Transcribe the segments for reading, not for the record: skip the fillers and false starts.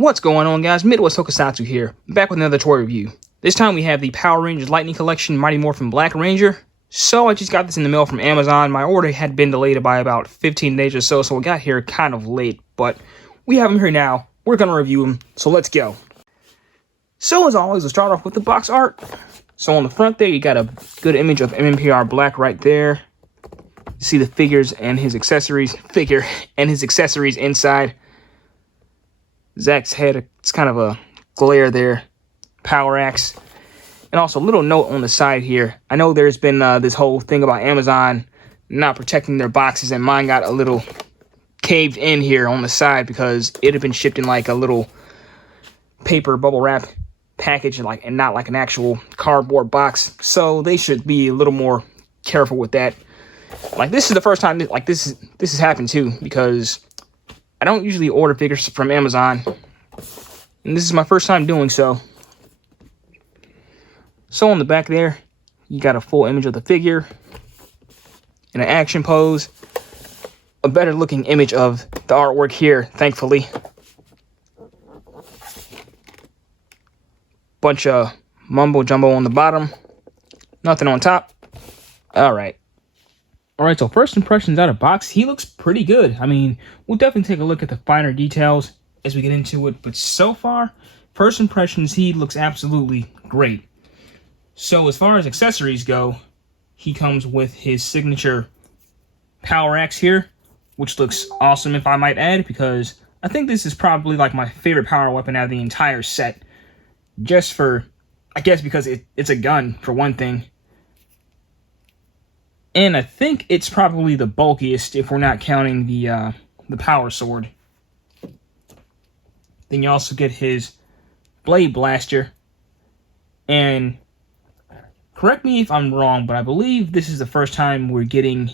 What's going on, guys? Midwest Tokusatsu here, back with another toy review. This time we have the Power Rangers Lightning Collection Mighty Morphin Black Ranger. So I just got this in the mail from Amazon. My order had been delayed by about 15 days or so it got here kind of late. But we have them here now. We're going to review them, so let's go. So as always, let's start off with the box art. So on the front there, you got a good image of MMPR Black right there. You see the figures and his accessories. Inside. Zack's head, it's kind of a glare there. Power axe. And also a little note on the side here. I know there's been this whole thing about Amazon not protecting their boxes, and mine got a little caved in here on the side because it had been shipped in like a little paper bubble wrap package and not like an actual cardboard box. So they should be a little more careful with that. Like, this is the first time this has happened too, because I don't usually order figures from Amazon, and this is my first time doing so. So on the back there, you got a full image of the figure in an action pose. A better looking image of the artwork here, thankfully. Bunch of mumbo jumbo on the bottom. Nothing on top. Alright, so first impressions out of box, he looks pretty good. I mean, we'll definitely take a look at the finer details as we get into it, but so far, first impressions, he looks absolutely great. So as far as accessories go, he comes with his signature power axe here, which looks awesome, if I might add, because I think this is probably like my favorite power weapon out of the entire set. Just for, I guess because it's a gun, for one thing. And I think it's probably the bulkiest if we're not counting the power sword. Then you also get his blade blaster. And correct me if I'm wrong, but I believe this is the first time we're getting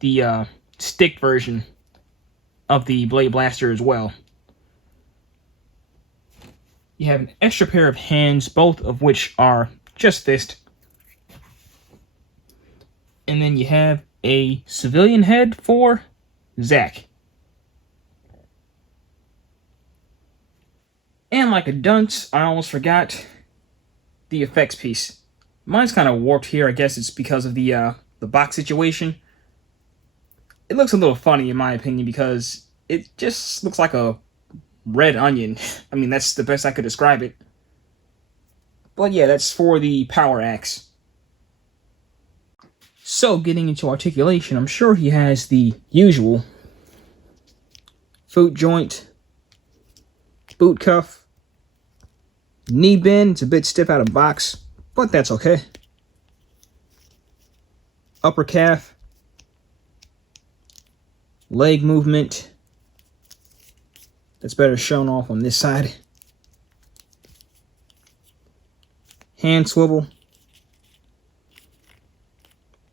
the stick version of the blade blaster as well. You have an extra pair of hands, both of which are just fist. And then you have a civilian head for Zack. And like a dunce, I almost forgot the effects piece. Mine's kind of warped here. I guess it's because of the box situation. It looks a little funny in my opinion because it just looks like a red onion. I mean, that's the best I could describe it. But yeah, that's for the power axe. So, getting into articulation, I'm sure he has the usual foot joint, boot cuff, knee bend. It's a bit stiff out of box, but that's okay. Upper calf, leg movement. That's better shown off on this side. Hand swivel.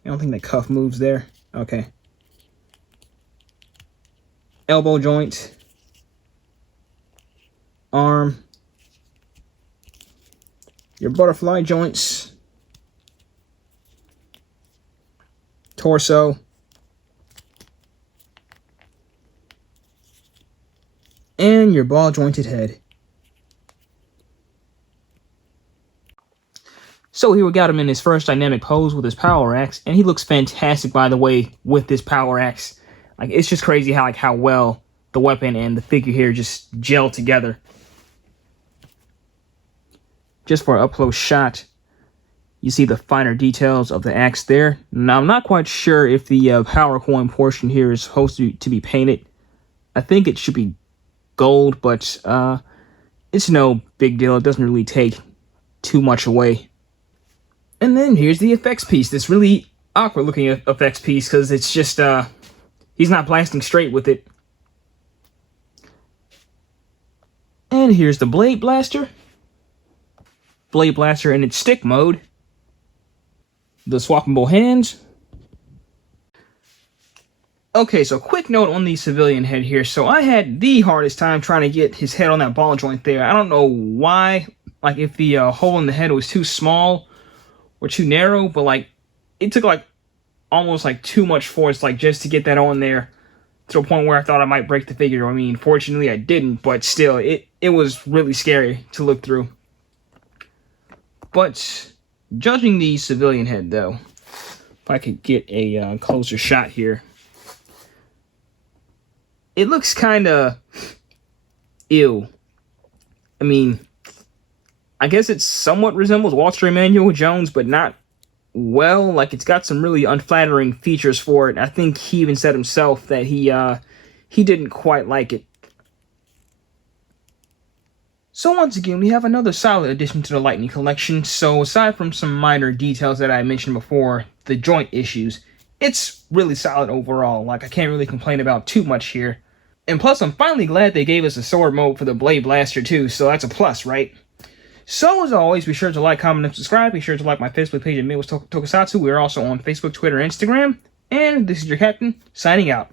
I don't think that cuff moves there. Okay. Elbow joint. Arm. Your butterfly joints. Torso. And your ball jointed head. So here we got him in his first dynamic pose with his power axe, and he looks fantastic, by the way, with this power axe. Like, it's just crazy how well the weapon and the figure here just gel together. Just for an up-close shot, you see the finer details of the axe there. Now, I'm not quite sure if the power coin portion here is supposed to be painted. I think it should be gold, but it's no big deal. It doesn't really take too much away. And then here's the effects piece. This really awkward looking effects piece because it's just, he's not blasting straight with it. And here's the blade blaster. Blade blaster in its stick mode. The swappable hands. Okay, so quick note on the civilian head here. So I had the hardest time trying to get his head on that ball joint there. I don't know why. Like, if the hole in the head was too small or too narrow, but like it took like almost like too much force like just to get that on there to a point where I thought I might break the figure. I mean, fortunately I didn't, but still, it it was really scary to look through. But judging the civilian head, though, if I could get a closer shot here, it looks kind of ill. I mean, I guess it somewhat resembles Walter Emmanuel Jones, but not well. Like, it's got some really unflattering features for it. I think he even said himself that he didn't quite like it. So once again, we have another solid addition to the Lightning collection. So aside from some minor details that I mentioned before, the joint issues, it's really solid overall. Like, I can't really complain about too much here. And plus, I'm finally glad they gave us a sword mode for the Blade Blaster too, so that's a plus, right? So as always, be sure to like, comment, and subscribe. Be sure to like my Facebook page at Tokusatsu. We are also on Facebook, Twitter, and Instagram. And this is your captain, signing out.